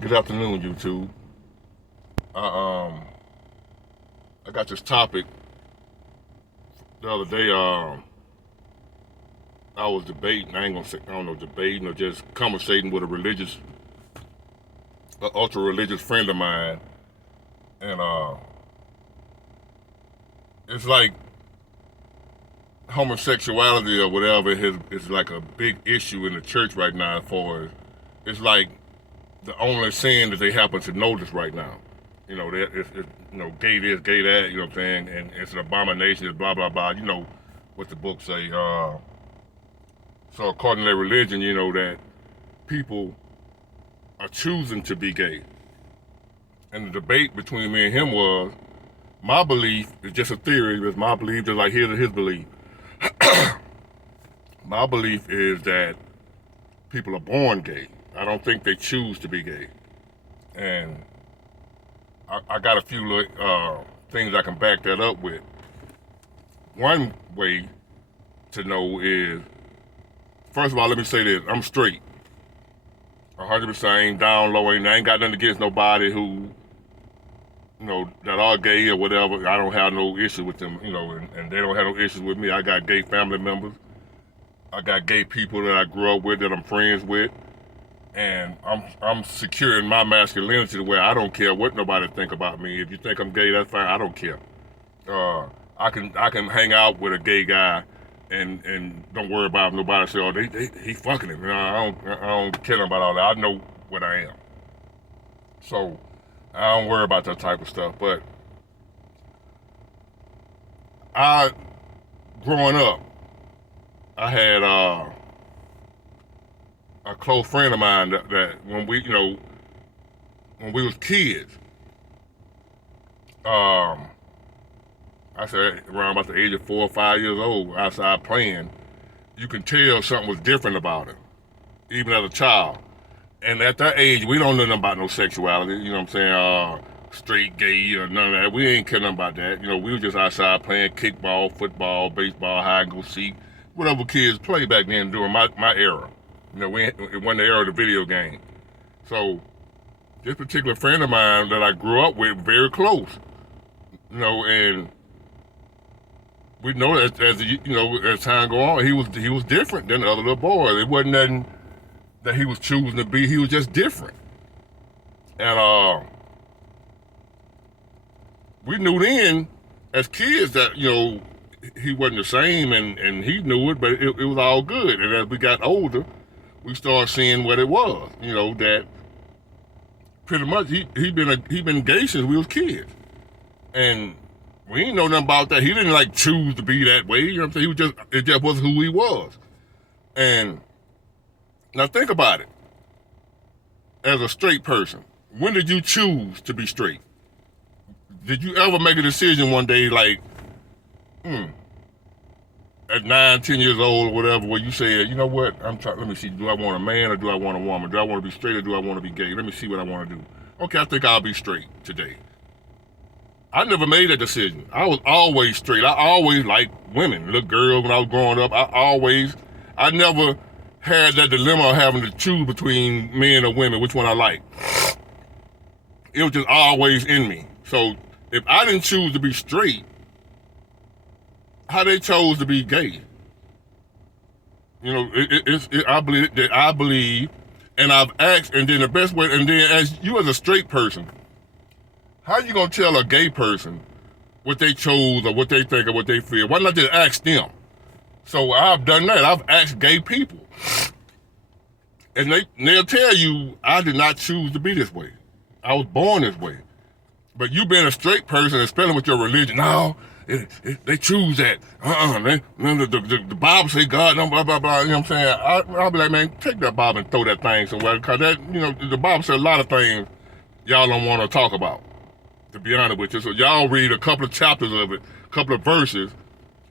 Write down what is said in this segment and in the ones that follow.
Good afternoon, YouTube. I um I got this topic the other day. I was debating. I ain't gonna say I don't know debating or just conversating with ultra religious friend of mine, and it's like homosexuality or whatever is like a big issue in the church right now. As far as it's like the only sin that they happen to notice right now. You know, it's gay this, gay that. You know what I'm saying? And it's an abomination. It's blah blah blah. You know what the book say. So according to their religion, you know that people are choosing to be gay. And the debate between me and him was my belief is just a theory. It's my belief, just like his belief. My belief is that people are born gay. I don't think they choose to be gay. And I got a few things I can back that up with. One way to know is, first of all, let me say this: I'm straight, 100%. I ain't down low. I ain't got nothing against nobody who, that are gay or whatever. I don't have no issue with them, and they don't have no issues with me. I got gay family members. I got gay people that I grew up with that I'm friends with, and I'm secure in my masculinity to where I don't care what nobody think about me. If you think I'm gay, that's fine. I don't care. Uh, I can hang out with a gay guy and don't worry about nobody say, oh, he fucking him. I don't care about all that. I know what I am. So I don't worry about that type of stuff. But I, growing up, I had a close friend of mine that when we was kids, um, I said around about the age of 4 or 5 years old, outside playing, you can tell something was different about him, even as a child. And at that age, we don't know nothing about no sexuality. You know what I'm saying? Straight, gay, or none of that. We ain't care nothing about that. We were just outside playing kickball, football, baseball, hide and go seek, whatever kids play back then during my era. It wasn't the era of the video game. So this particular friend of mine that I grew up with, very close, and we know as time go on, he was different than the other little boys. It wasn't nothing that he was choosing to be. He was just different, and we knew then as kids that he wasn't the same, and he knew it, but it was all good. And as we got older, we started seeing what it was. That pretty much he been gay since we was kids, and we didn't know nothing about that. He didn't like choose to be that way. You know what I'm saying? It just was who he was. And now think about it. As a straight person, when did you choose to be straight? Did you ever make a decision one day like, at 9, 10 years old or whatever, where you said, you know what, let me see, do I want a man or do I want a woman? Do I want to be straight or do I want to be gay? Let me see what I want to do. Okay, I think I'll be straight today. I never made that decision. I was always straight. I always liked women, little girls when I was growing up. I never had that dilemma of having to choose between men or women, which one I like. It was just always in me. So if I didn't choose to be straight, how they chose to be gay? I believe, and I've asked, and then the best way, and then as you as a straight person, how you gonna tell a gay person what they chose or what they think or what they feel? Why not just ask them? So I've done that. I've asked gay people, and they'll tell you I did not choose to be this way. I was born this way. But you being a straight person, especially with your religion, no, they choose that. The Bible say God, blah blah blah. You know what I'm saying? I'll be like, man, take that Bible and throw that thing somewhere, because the Bible says a lot of things y'all don't want to talk about. To be honest with you, so y'all read a couple of chapters of it, a couple of verses,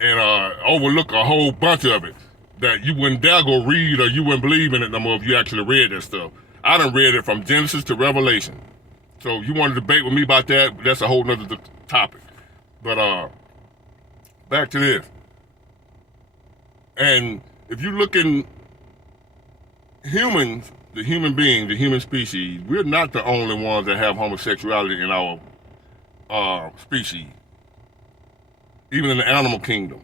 and overlook a whole bunch of it that you wouldn't dare go read, or you wouldn't believe in it no more if you actually read that stuff. I done read it from Genesis to Revelation. So if you want to debate with me about that, that's a whole nother topic. But back to this. And if you look in humans the human being, the human species, we're not the only ones that have homosexuality in our species. Even in the animal kingdom,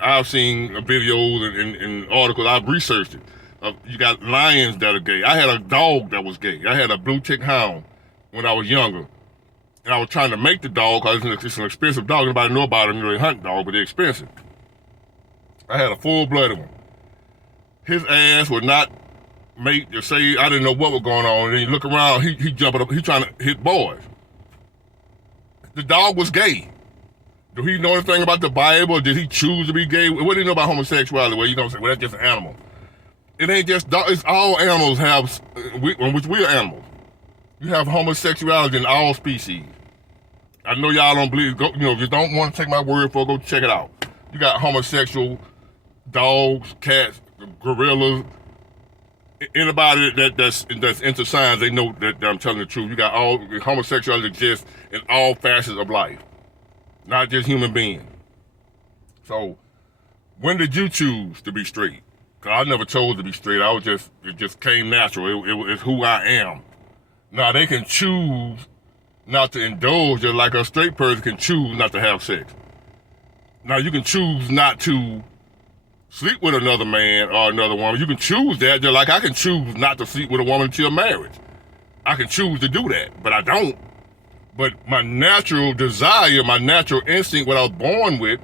I've seen videos and articles. I've researched it. You got lions that are gay. I had a dog that was gay. I had a blue tick hound when I was younger, and I was trying to make the dog because it's an expensive dog. Nobody know about them. They hunt dogs, but they're expensive. I had a full-blooded one. His ass would not make to say I didn't know what was going on. And then you look around, he jumping up, he trying to hit boys. The dog was gay. Do he know anything about the Bible? Did he choose to be gay? What do you know about homosexuality? Well, you gonna say, well, that's just an animal. It ain't just dogs. It's all animals have, in which we are animals. You have homosexuality in all species. I know y'all don't believe. If you don't want to take my word for it, go check it out. You got homosexual dogs, cats, gorillas. Anybody that's into science, they know that I'm telling the truth. You got all homosexuality exists in all facets of life, not just human beings. So, when did you choose to be straight? Cause I never chose to be straight. It just came natural. It's who I am. Now they can choose not to indulge, just like a straight person can choose not to have sex. Now you can choose not to sleep with another man or another woman. You can choose that, just like I can choose not to sleep with a woman until marriage. I can choose to do that, but I don't. But my natural desire, my natural instinct, what I was born with,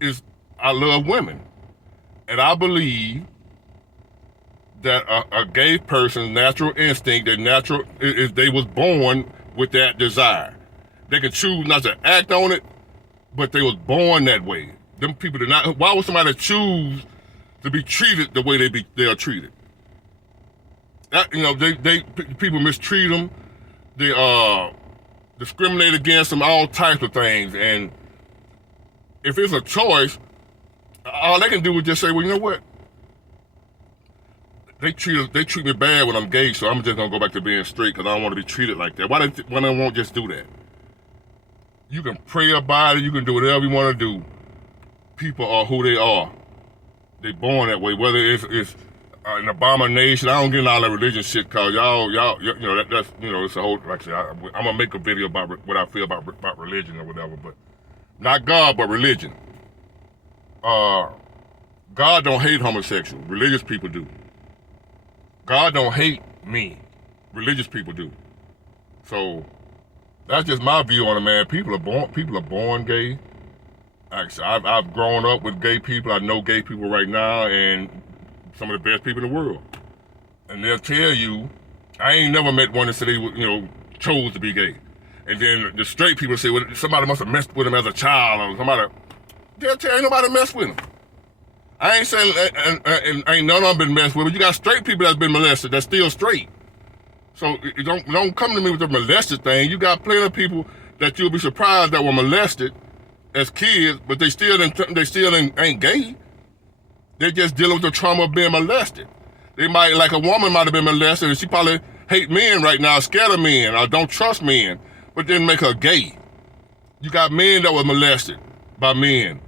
is I love women. And I believe that a gay person's natural instinct, they was born with that desire. They can choose not to act on it, but they was born that way. Them people did not. Why would somebody choose to be treated the way they are treated? People mistreat them. They discriminate against them, all types of things. And if it's a choice, all they can do is just say, well, you know what? They treat me bad when I'm gay, so I'm just gonna go back to being straight because I don't want to be treated like that. Why they won't just do that? You can pray about it. You can do whatever you want to do. People are who they are. They born that way. Whether it's an abomination, I don't get into all that religion shit because y'all, that's it's a whole. Like I said, I'm gonna make a video about what I feel about religion or whatever, but not God, but religion. God don't hate homosexuals. Religious people do. God don't hate me. Religious people do. So that's just my view on it, man. People are born gay. Actually, I've grown up with gay people. I know gay people right now, and some of the best people in the world. And they'll tell you, I ain't never met one that said they chose to be gay. And then the straight people say, well, somebody must have messed with him as a child, or somebody. They'll tell you, ain't nobody messed with him. I ain't saying and ain't none of them been messed with, but you got straight people that's been molested that's still straight. So don't come to me with the molested thing. You got plenty of people that you'll be surprised that were molested as kids, but they still ain't gay. They're just dealing with the trauma of being molested. They might, like a woman might have been molested, and she probably hate men right now, scared of men, or don't trust men, but didn't make her gay. You got men that were molested by men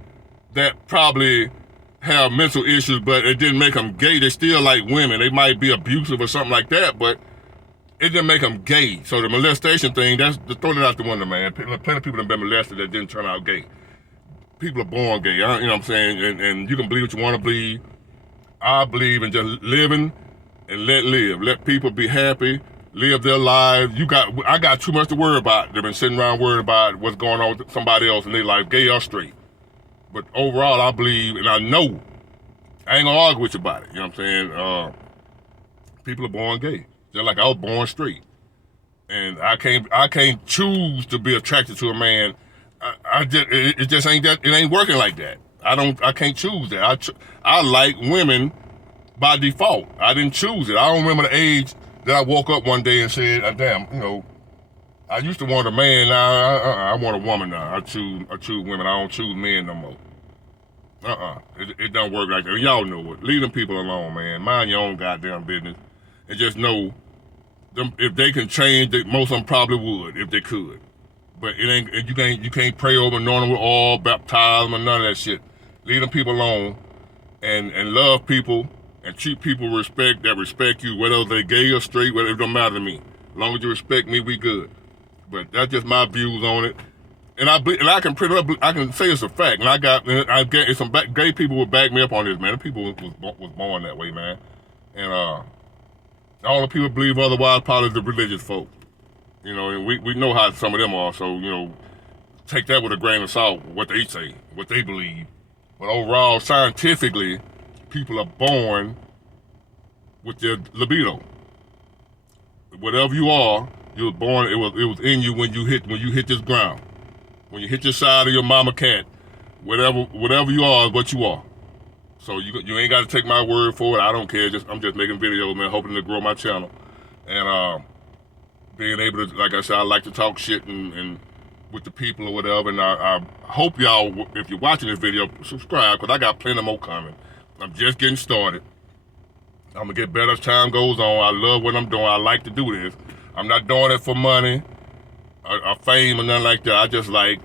that probably have mental issues, but it didn't make them gay. They still like women. They might be abusive or something like that, but it didn't make them gay. So the molestation thing, throw that out the window, man. Plenty of people have been molested that didn't turn out gay. People are born gay, you know what I'm saying? And you can believe what you want to believe. I believe in just living and let live. Let people be happy, live their lives. I got too much to worry about. They've been sitting around worried about what's going on with somebody else in their life, gay or straight. But overall, I believe, and I know, I ain't gonna argue with you about it. You know what I'm saying? People are born gay, just like I was born straight, and I can't choose to be attracted to a man. It just ain't that. It ain't working like that. I can't choose that. I like women by default. I didn't choose it. I don't remember the age that I woke up one day and said, "Damn, I used to want a man. Now I want a woman now. I choose women. I don't choose men no more." It don't work like that. And y'all know it. Leave them people alone, man. Mind your own goddamn business, and just know them. If they can change, most of them probably would if they could. But it ain't. You can't pray over, anoint them with oil, baptize them, and none of that shit. Leave them people alone, and love people, and treat people with respect that respect you, whether they gay or straight, whatever, it don't matter to me. As long as you respect me, we good. But that's just my views on it. And I can print it up. I can say it's a fact. And I get some gay people will back me up on this, man. The people was born that way, man. And all the people believe otherwise, probably the religious folk. You know, and we know how some of them are. So, you know, take that with a grain of salt, what they say, what they believe. But overall, scientifically, people are born with their libido. Whatever you are, you were born. It was in you when you hit this ground. When you hit your side of your mama cat, whatever you are is what you are. So you ain't got to take my word for it. I don't care. I'm just making videos, man, hoping to grow my channel. And being able to, like I said, I like to talk shit and with the people or whatever. And I hope y'all, if you're watching this video, subscribe, because I got plenty more coming. I'm just getting started. I'm going to get better as time goes on. I love what I'm doing. I like to do this. I'm not doing it for money or fame or nothing like that. I just like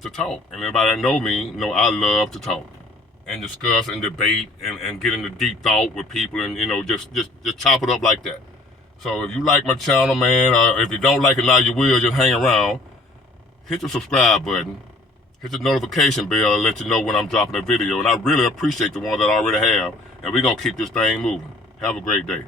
to talk. And everybody that know me know I love to talk and discuss and debate and get into deep thought with people and, you know, just chop it up like that. So if you like my channel, man, or if you don't like it now, you will, just hang around. Hit the subscribe button. Hit the notification bell and let you know when I'm dropping a video. And I really appreciate the ones that I already have. And we're going to keep this thing moving. Have a great day.